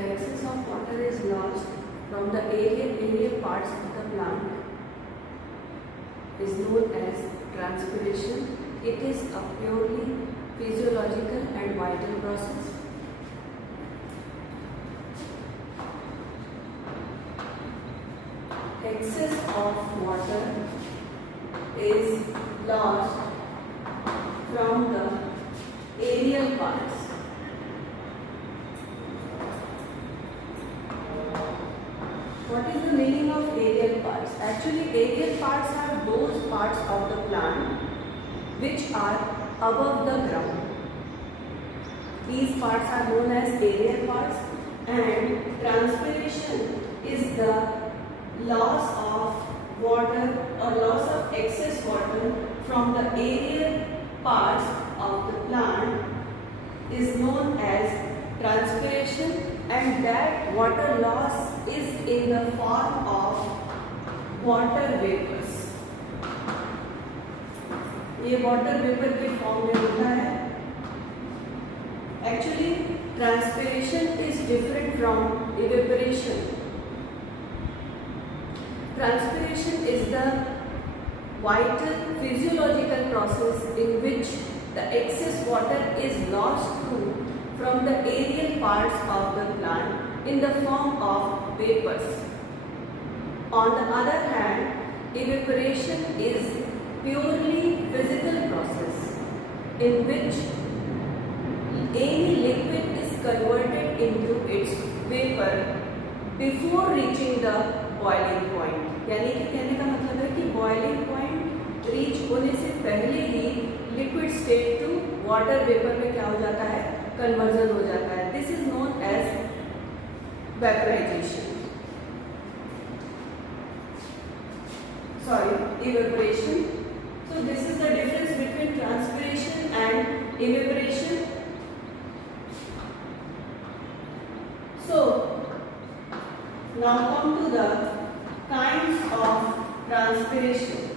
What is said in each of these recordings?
excess of water is lost from the aerial parts of the plant is known as transpiration. It is a purely physiological and vital process. Excess of water is lost from the aerial parts. What is the meaning of aerial parts? Actually, aerial parts are those parts of the plant which are above the ground. These parts are known as aerial parts, and transpiration is the loss of water or loss of excess water from the aerial parts of the plant is known as transpiration, and that water loss is in the form of water vapors. ये water vapour के form में होता है. Actually, transpiration is different from evaporation. Transpiration is the vital physiological process in which the excess water is lost from the aerial parts of the plant in the form of vapors. On the other hand, evaporation is purely physical process in which any liquid is converted into its vapor before reaching the boiling point. यानी कि कहने का मतलब है कि boiling point reach होने से पहले ही liquid state to water vapor में क्या हो जाता है, conversion हो जाता है. This is known as vaporization. Evaporation. So this is the difference between transpiration and evaporation. So now come to the kinds of transpiration.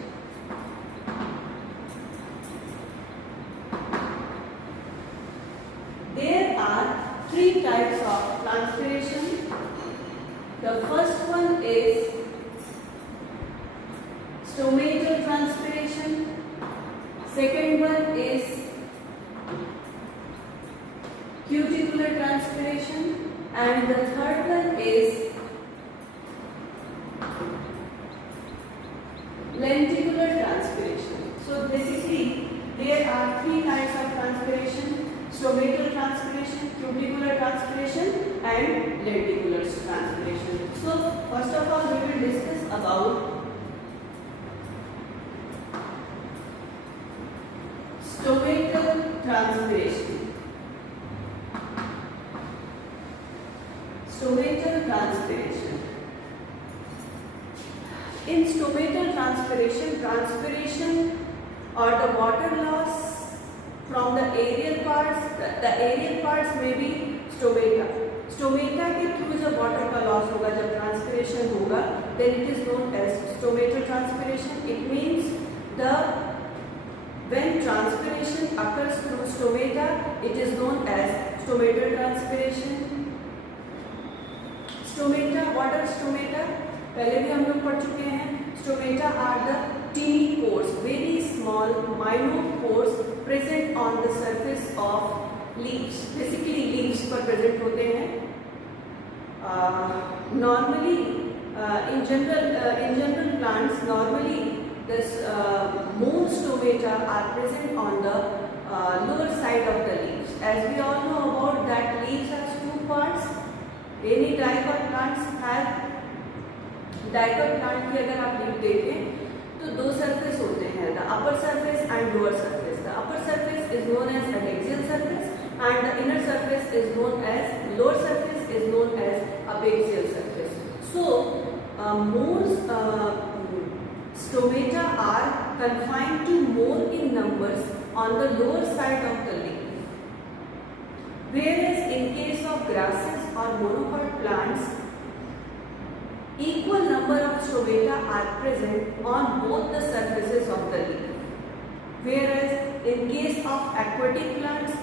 There are three types of transpiration. The first one is stomatal transpiration. Second one is cuticular transpiration, and the third one is lenticular transpiration. So basically there are three types of transpiration: stomatal transpiration, cuticular transpiration and lenticular transpiration. So first of all we will discuss about stomatal transpiration. Stomatal transpiration. In stomatal transpiration, transpiration or the water loss from the aerial parts, the aerial parts may be stomata. Stomata के through जब water का loss होगा, जब transpiration होगा, then it is known as stomatal transpiration. It means when transpiration occurs through stomata, it is known as stomatal transpiration. Stomata, what are stomata? पहले भी हम लोग पढ़ चुके हैं. Stomata are the teeny pores, very small, minute pores present on the surface of leaves. Basically leaves पर present होते हैं. Normally, in general plants, normally this more stomata are present on the lower side of the leaves. As we all know about that, leaves has two parts. Any dicot plants have, dicot plant की अगर आप leaf देखें तो दो surface होते हैं, the upper surface and lower surface. The upper surface is known as adaxial surface and the inner surface is known as, lower surface is known as abaxial surface. So more stomata are confined to more in numbers on the lower side of the leaf. Whereas in case of grasses or monocot plants, equal number of stomata are present on both the surfaces of the leaf. Whereas in case of aquatic plants,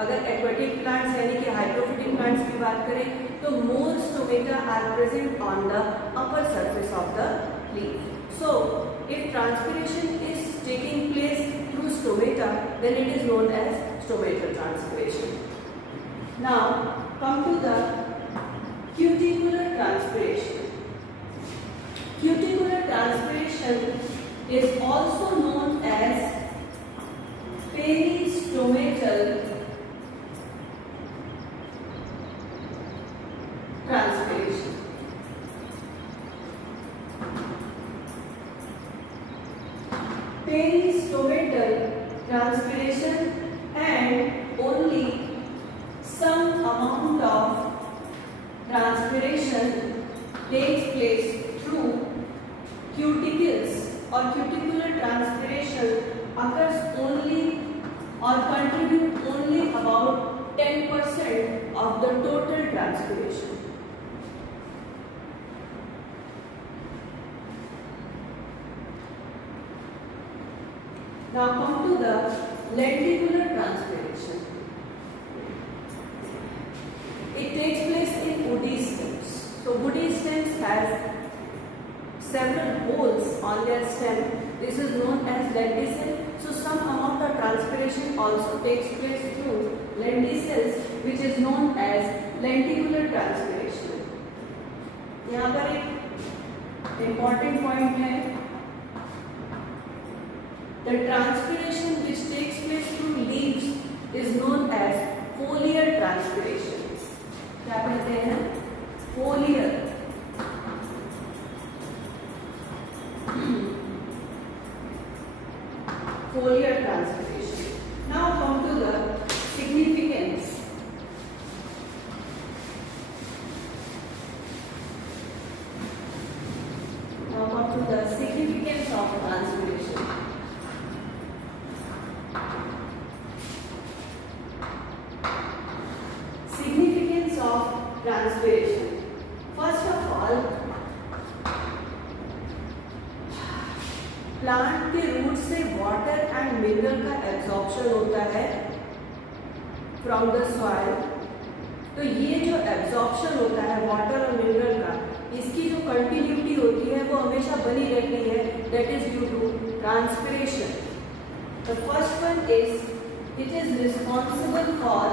अगर aquatic plants यानी कि hydrophytic plants की बात करें तो more stomata are present on the upper surface of the leaf. So if transpiration is taking place through stomata then it is known as stomatal transpiration. Now come to the cuticular transpiration. Cuticular transpiration is also known as peristomatal transpiration. Peristomatal transpiration, and only some amount of transpiration takes place through cuticles, or cuticular transpiration occurs only or contribute only about 10% of the total transpiration. Now come to the lenticular transpiration. It takes place in woody stems. So woody stems has several holes on their stem. This is known as lenticel. So some amount of transpiration also takes place through lenticels, which is known as lenticular transpiration. यहाँ पर एक important point है. The transpiration which takes place through leaves is known as foliar transpiration. क्या कहते हैं? Foliar. Foliar transpiration. Now come to the significance. Now come to the significance of transpiration. Significance of transpiration. First of all, plant के root से water and mineral का absorption होता है from the soil. तो ये जो एब्जॉर्प्शन होता है वाटर और मिनरल का, इसकी जो कंटिन्यूटी होती है वो हमेशा बनी रहती है. That is due to transpiration. The first one is it is responsible for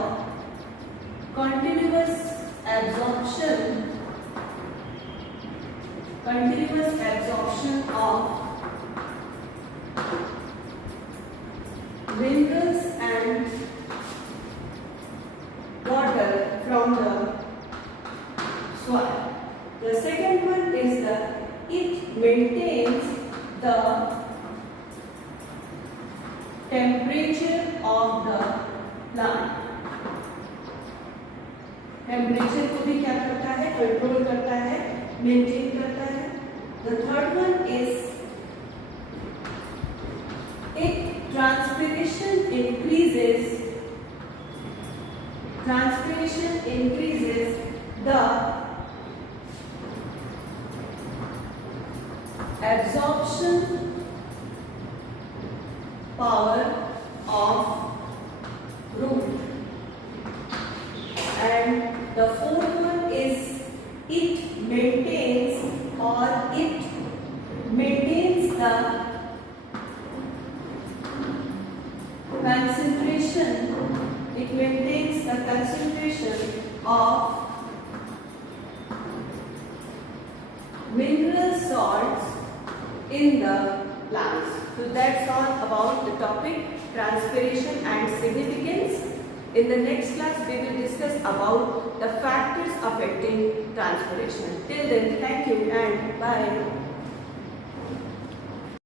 continuous absorption of minerals and water from the soil. The second one is that it maintains the temperature of the plant. Temperature को भी क्या करता है? Control करता है, maintain करता है. The third one is it transpiration increases the absorption power of root. And the fourth one is it maintains the concentration of mineral salts in the plants. So that's all about the topic transpiration and significance. In the next class, we will discuss about the factors affecting transpiration. Till then, thank you and bye.